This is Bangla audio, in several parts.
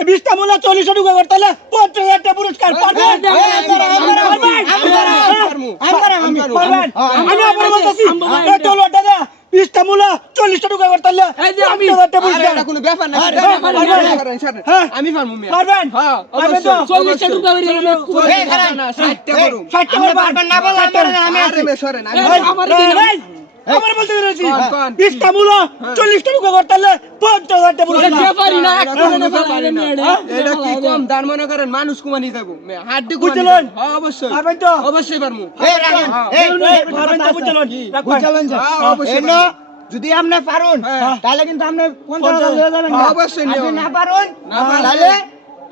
20টা মূলা 40 টাকা করতে হলে 50,000 টাকা পুরস্কার পাবেন। আমি আবার বলতেছি এই টলোটা দে 20টা মূলা 40 টাকা করতে হলে 50,000 টাকা পুরস্কার। এটা কোনো ব্যাপার না, আমি পারবো মিয়া। পারবেন? হ্যাঁ, পারবেন তো? 40 টাকা করে আমি 60 টাকা করুম। 60 টাকা পারবেন না বলে আমি আরে মে সরেন, আমি আমার বলতে পেরেছি কোন? 20টা মূলা 40 টাকা করতে হলে 50,000 টাকা পুরস্কার। পারি না, এটা কি কম দান মনে করেন মানুষ কুমানি যাবো হাড্ডি বুঝলেন? হ্যাঁ অবশ্যই পারবেন তো? অবশ্যই পারবো। পারবেন তো বুঝলেন? হ্যাঁ, অবশ্যই এলো যদি আপনি পারুন হ্যাঁ। তাহলে কিন্তু আপনি 50,000 লয়ে যাবেন না। অবশ্যই নিও। আপনি না পারুন না পারলে- তাহলে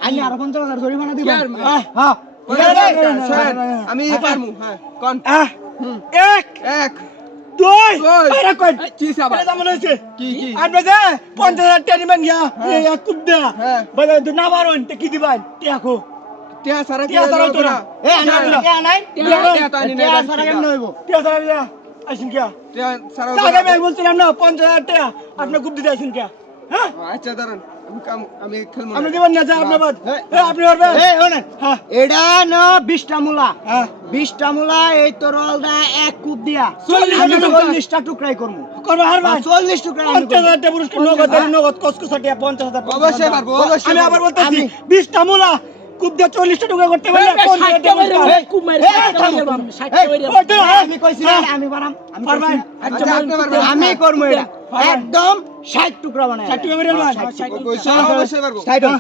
আমি আরো 50,000 জরিমানা দিবেন। ইয়ার, হ্যাঁ সরেন, আমি পারবো। হ্যাঁ কোন? এক এক দুই দুই। আরে কোন কি সাবা এটা মনে হচ্ছে কি কি আপনি যে 50,000 টাকা নিবেন গিয়া এই কুপ দেয়া হ্যাঁ। বলে তুই না পারুন তো কি দিবেন টিয়াকো টিয়া সারা টিয়া ছাড়া তো না। এই আনা টিয়া নাই টিয়া তো আনি না, টিয়া ছাড়া কেমনে হইব? টিয়া ছাড়া দিয়া আসেন কিয়া টিয়া সারা আগে আমি বলছিলাম না 50,000 টাকা আপনি কুপ দিতে আসেন কিয়া হ্যাঁ আচ্ছা দাঁড়ান, আমি খেলবো আপনি না। দিবেন না যা আপনি বাদ আপনি পারবেন এই শুনেন হ্যাঁ এটা না 20টা মূলা হ্যাঁ 20টা মূলা এই তরল দা এক কূপ দিয়া 40টা আমি টুকরা। 40টা টুকরাই করব করবে হারবেন 40 টুকরা আমি করবো। 50,000 টাকা পুরস্কার নগদ কসকসা টাকা 50,000 অবশ্যই পারবো, অবশ্যই আমি আবার পারবো। বলতেছি 20টা মূলা কুপ দিয়ে 40 টাকা করতে পারলে 50,000 টাকা পুরস্কার। আমি কইছি না, আমি বানাম আমি পারবেন? কইছি না। আচ্ছা, আপনি পারবেন। আমি করবো এটা পারবেন। একদম 60 টুকরা বানাই 60 টাকা বেরিয়ে আনবেন। অবশ্যই পারবো। 60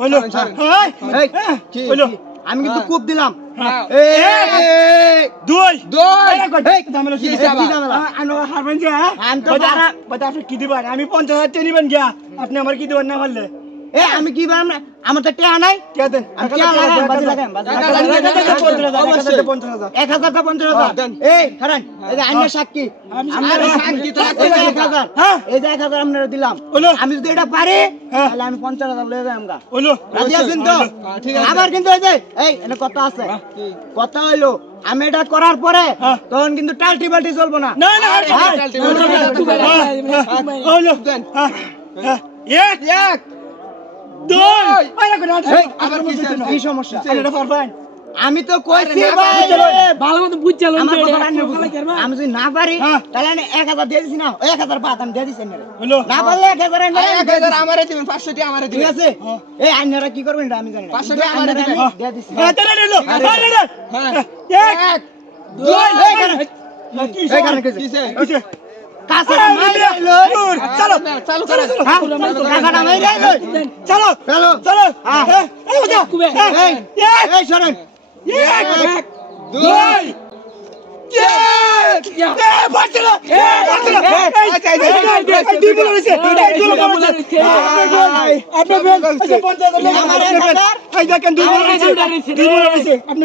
হইলো সরেন। হ্যাঁ এই, কি? হইলো আমি কিন্তু কূপ দিলাম হ্যাঁ। এই দুই দুই। এই ঝামেলা কি শুরু। ঝামেলা? কি ঝামেলা? আনো হারবেন যে আমি তো বাজা পারা- বাজা আপনি কি দিবেন আমি 50,000 টাকা নিবেন গিয়া আপনি আমার কি দিবেন না পারলে এই আমি কি বানাম না? আমার তো টিয়া নাই কে দেন আমি টিয়া লাগাম বাজি লাগাম বাজি টাকা লাগাম। লাগাম। 50,000 1000 টা 50,000 হ্যাঁ, দেন। এই খারান এই যে আইনের সাক্ষী আমরা সাক্ষী তো এই যে 1000 হ্যাঁ এই যে 1000 আপনারা দিলাম হলো আমি যদি এটা পারি হ্যাঁ। তাহলে আমি 50,000 লয়ে যাই আমগা হইলো রাজি আছেন তো হ্যাঁ, ঠিক আছে। আবার কিন্তু এই যে এই এনে কথা আছে কি? কথা হইলো আমি এটা করার পরে হ্যাঁ। তখন কিন্তু টাল্টি বাল্টি চলবো না না না হ্যাঁ, হইলো দেন। এক এক দুই আরে কোন এই, আবার কি চাই? কি সমস্যা এটা পারবেন আমি তো কইছি আরে না, ভাই ভালো মতো বুঝছিলাম আমার কথা রান্না বুঝি। আমি যদি না পারি হ্যাঁ। তাহলে আমি 1000 দিয়ে দিছি না ওই 1000 বাদ আমি দিয়ে দিছি না হইলো না পারলে 1000 আরে আইনারা 1000 আমারে দিবেন, 500 টি আমারে ঠিক দিবেন। আছে এই আইনারা কি করবেন এটা আমি জানি না 500 কিন্তু টাকা আমারে আইনারা দিবেন। আমি দিয়ে দিছি এটা নিলো আরে হ্যাঁ। এক দুই এই কারণ কি এই কারণ কইছে কিসে? কিসে কাছে আরে, মাইরা আরে, লই চলো চালু করেন। হ্যাঁ কাকাটা মাইরা লই চলো চলো চলো হ্যাঁ। এই বাজা এই এই শুনেন এক দুই। আপনি